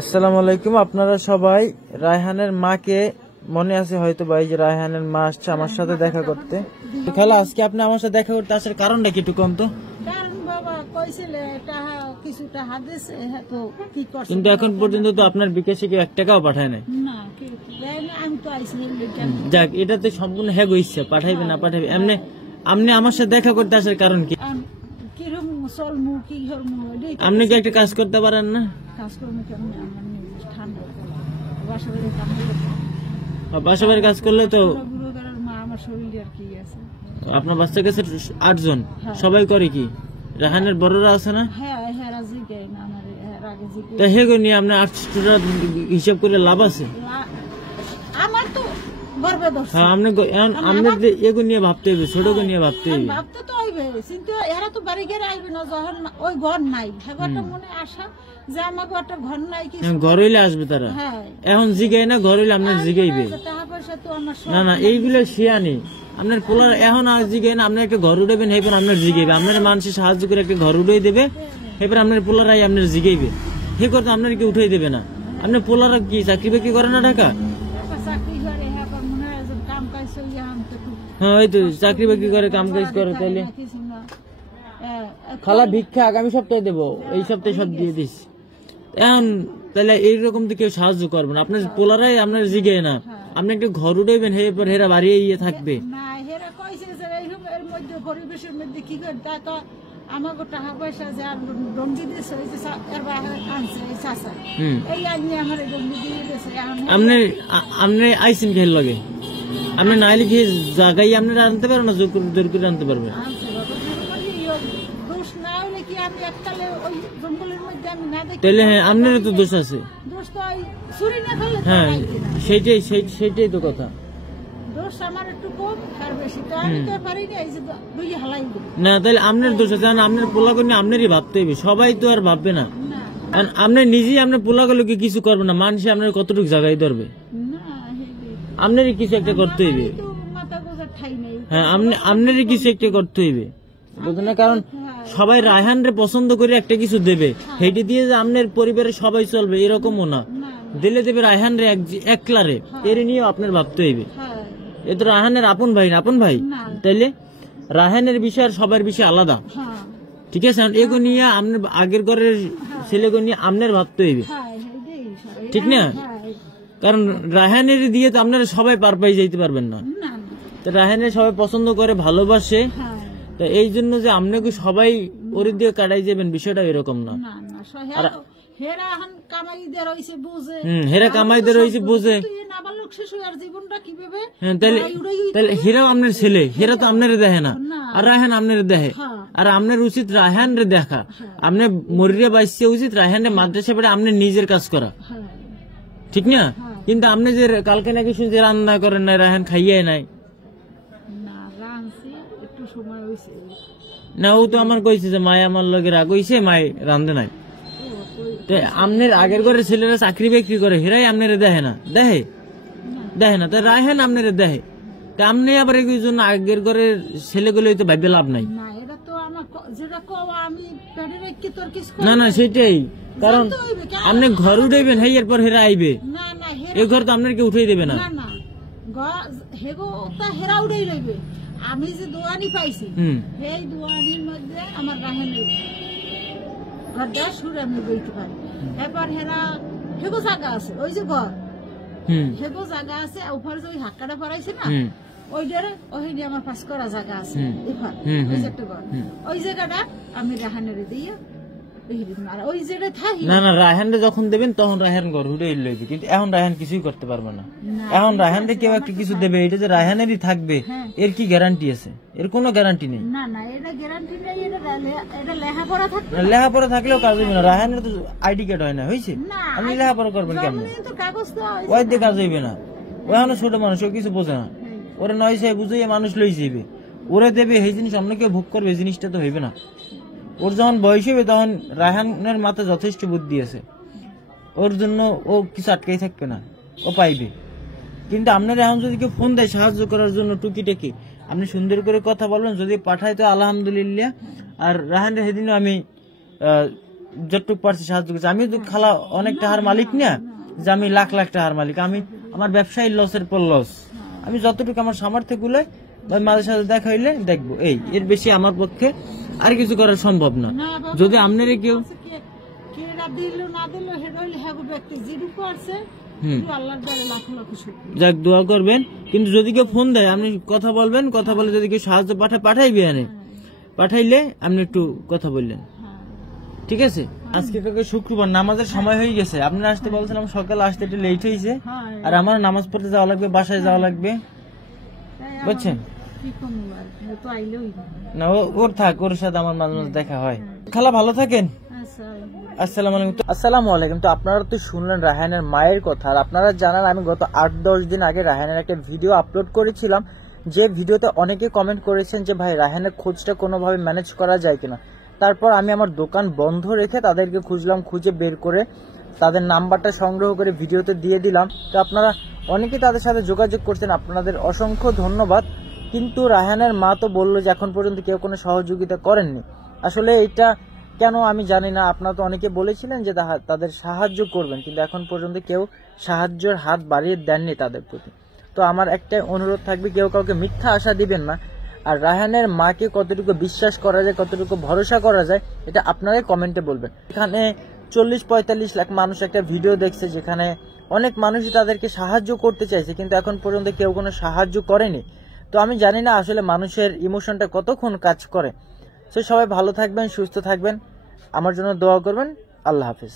আসসালামু আলাইকুম। আপনারা সবাই রায়হানের মাকে মনে আছে হয়তো ভাই, যে রায়হানের মা আসছে আমার সাথে দেখা করতে। খালা, আজকে আপনি আমার সাথে দেখা করতে আসার কারণটা কি একটু কম তো? কিন্তু এখন পর্যন্ত তো আপনার বিকাশে কেউ 1 টাকাও পাঠায় নাই। যাক, এটা তো সম্পূর্ণ হ্যাগো ইচ্ছা, পাঠাইবে না পাঠাইবে। আপনি আমার সাথে দেখা করতে আসার কারণ কি? আপনি কি একটা কাজ করতে পারেন না? বাসা বাড়ির কাজ করলে তো আপনার বাচ্চা কাছে 8 জন, সবাই করে কি? রায়হানের বড়রা আছে না? তা হেগো নিয়ে আপনার 800 টাকা হিসাব করে লাভ আছে? এগো নিয়ে ভাবতে হবে, ছোট নিয়ে ভাবতে হবে। ঘর হইলে আসবে তারা, এখন জিগাই না, ঘর হইলে আপনার জিগাইবে না। না, এইগুলো শিয়ানি আপনার পোলার এখন আর জিগাই না। আপনি একটা ঘর উঠাবেন, এরপর আপনার জিগাইবে। আপনার মানুষের সাহায্য করে একটা ঘর উঠাই দেবে, এরপর আপনার পোলারাই আপনার জিগাইবে। হে করতে আপনার কি উঠাই দেবে না? আপনার পোলার কি চাকরি বাকরি করে না ঢাকা? হ্যাঁ, ওই তো চাকরি বাকরি করে, কাম কাজ করে। তাইলে খালা ভিক্ষা আগামী সপ্তাহে দেবো, এই সপ্তাহে সব দিয়ে দিস। এখন তাহলে এইরকম তো কেউ সাহায্য করবে না। আপনার পোলারাই আপনার জিগে না, আপনি একটা ঘর উঠাইবেন, এরপর হেরা বাড়ি ইয়ে থাকবে। আপনি আইসিন খেল লাগে, আপনি না আইলে কি জায়গায় আপনারা আনতে পারবেন না? জোর করে আনতে পারবেন? তাহলে হ্যাঁ, আপনারও তো দোষ আছে। হ্যাঁ, সেইটাই তো কথা। না, তাহলে আপনার দোষ আছে। আপনার পোলাগুলো নিয়ে আপনারই ভাবতে হবে, সবাই তো আর ভাববে না। আপনি নিজেই আপনার পোলাগুলোকে কিছু করবে না, মানুষ আপনার কতটুকু জায়গায় ধরবে? আপনারই কিছু একটা করতে হইবে। হ্যাঁ, আপনারই কিছু একটা করতে হইবে, বুঝলেন না? কারণ সবাই রায়হান রে পছন্দ করে একটা কিছু দেবে, সেইটি দিয়ে যে আপনার পরিবারের সবাই চলবে এরকমও না। দিলে দেবে রায়হান রে একলা রে, এর নিয়েও আপনার ভাবতে হইবে। এ তো রায়হানের আপন ভাই না? আপন ভাই তাইলে রায়হানের বিষয় আর সবার বিষয় আলাদা, ঠিক আছে? এগো নিয়ে আপনার আগের ঘরের ছেলেগো নিয়ে আপনার ভাবতে হইবে, ঠিক না? কারণ রায়হানের দিয়ে তো আপনারা সবাই পার পাই যাইতে পারবেন না। তো রায়হানের সবাই পছন্দ করে, ভালোবাসে, তো এই জন্য যে আপনাকে সবাই ওর দিয়ে কাটাই যাবেন, বিষয়টা এরকম না। হেরা কামাইদের রয়েছে বুঝে, তাহলে হেরাও আপনার ছেলে, হেরা তো আপনার দেখে না, আর রায়হান আপনার দেখে। আর আপনার উচিত রায়হান রে দেখা, আপনার মরিয়া বাইসে উচিত রায়হান রে মাদ্রাসা পড়ে আপনার নিজের কাজ করা, ঠিক না? কিন্তু আপনি যে কালকে নাকি শুনছি রান্না করেন নাই, রায়হান খাইয়াই নাই। না, ও তো আমার কইছে যে মায় আমার লগে রাগ হইছে, মায় রান্ধে নাই। আপনার আগের ঘরের ছেলেরা চাকরি বাকরি করে, হেরাই আপনার দেখে না, দেখে না। তো রায়হান আপনার দেখে, তা আপনি আবার এই জন্য আগের ঘরের ছেলেগুলো তো ভাববে লাভ নাই। না না, সেটাই। কারণ আপনি ঘর উঠাইবেন, হ্যাঁ, এরপর হেরা আইবে, এই ঘর তো আপনার কেউ উঠাই দেবে না। আমি যে দোয়ানি পাইছি, এই দোয়ানির মধ্যে আমার রায়হানের ঘরটা সুরে আমি বইতে পারি। এবার হেরা হেগো জায়গা আছে, ওই যে ঘর হেগো জায়গা আছে, উপরে যে ওই হাক্কাটা পড়াইছে না, ওইটারে ওইখানে আমার পাস করা জায়গা আছে, ওই জায়গাটা আমি রায়হানের দিয়ে না না, রায়হান যখন দেবেন তখন রায়হান ঘর উঠে লইবে, কিন্তু এখন রায়হান কিছুই করতে পারবে না। এখন রায়হান কেউ একটা কিছু দেবে, এটা যে রায়হানেরই থাকবে এর কি গ্যারান্টি আছে? এর কোনো গ্যারান্টি নেই। লেখাপড়া থাকলেও কাজ হইবে না। রায়হানের তো আইডি কার্ড হয় না, হয়েছে? আপনি লেখাপড়া করবেন কেমন? ওই দিয়ে কাজ হইবে না। ও এখন ছোট মানুষ, ও কিছু বোঝে না। ওরা নয় সে বুঝে মানুষ লই যাবে, ওরা দেবে, এই জিনিস অন্য কেউ ভোগ করবে, এই জিনিসটা তো হইবে না। ওর যখন বয়স হবে তখন রায়হানের মাথায় যথেষ্ট বুদ্ধি আছে, ওর জন্য ও কিছু আটকাই থাকবে না, ও পাইবে। কিন্তু আপনার এখন যদি কেউ ফোন দেয় সাহায্য করার জন্য টুকিটাকি, আপনি সুন্দর করে কথা বলবেন, যদি পাঠায় তো আলহামদুলিল্লাহ। আর রায়হানের সেদিনও আমি যতটুকু পারছি সাহায্য করছি। আমি তো খালা অনেক টাকার মালিক না যে আমি লাখ লাখ টাকার মালিক। আমি আমার ব্যবসায়ী লসের পর লস, আমি যতটুকু আমার সামর্থ্য গুলো মাঝে সাথে দেখা হইলে দেখবো, এই এর বেশি আমার পক্ষে আর কিছু করা সম্ভব না। যদি আপনার কেউ যাক দোয়া করবেন, কিন্তু যদি কেউ ফোন দেয় আপনি কথা বলবেন, কথা বলে যদি কেউ সাহায্য পাঠাইবে আনে, পাঠাইলে আপনি একটু কথা বললেন, ঠিক আছে? আজকে কালকে শুক্রবার, নামাজের সময় হয়ে গেছে। আপনারা আসতে বলছিলাম, সকালে আসতে একটু লেট হয়েছে, আর আমার নামাজ পড়তে যাওয়া লাগবে, বাসায় যাওয়া লাগবে, বুঝছেন না? ওর থাক, ওর সাথে আমার মাঝে মাঝে দেখা হয়। খালা ভালো থাকেন। আসসালামু আলাইকুম। আসসালামু আলাইকুম। তো আপনারা তো শুনলেন রায়হানের মায়ের কথা। আর আপনারা জানেন আমি গত 8-10 দিন আগে রায়হানের একটা ভিডিও আপলোড করেছিলাম, যে ভিডিওতে অনেকে কমেন্ট করেছেন যে ভাই রায়হানের খোঁজটা কোনোভাবে ম্যানেজ করা যায় কিনা। তারপর আমি আমার দোকান বন্ধ রেখে তাদেরকে খুঁজলাম, খুঁজে বের করে তাদের নাম্বারটা সংগ্রহ করে ভিডিওতে দিয়ে দিলাম। তো আপনারা অনেকে তাদের সাথে যোগাযোগ করছেন, আপনাদের অসংখ্য ধন্যবাদ। কিন্তু রায়হানের মা তো বললো যে এখন পর্যন্ত কেউ কোনো সহযোগিতা করেননি। আসলে এটা কেন আমি জানি না। আপনারা তো অনেকে বলেছিলেন যে তাদের সাহায্য করবেন, কিন্তু এখন পর্যন্ত কেউ সাহায্যের হাত বাড়িয়ে দেননি তাদের প্রতি। তো আমার একটাই অনুরোধ থাকবে, কেউ কাউকে মিথ্যা আশা দিবেন না। আর রায়হানের মাকে কতটুকু বিশ্বাস করা যায়, কতটুকু ভরসা করা যায়, এটা আপনারাই কমেন্টে বলবেন। এখানে 40-45 লাখ মানুষ একটা ভিডিও দেখছে, যেখানে অনেক মানুষই তাদেরকে সাহায্য করতে চাইছে, কিন্তু এখন পর্যন্ত কেউ কোনো সাহায্য করেনি। তো আমি জানি না আসলে মানুষের ইমোশনটা কতক্ষণ কাজ করে। সো সবাই ভালো থাকবেন, সুস্থ থাকবেন, আমার জন্য দোয়া করবেন। আল্লাহ হাফেজ।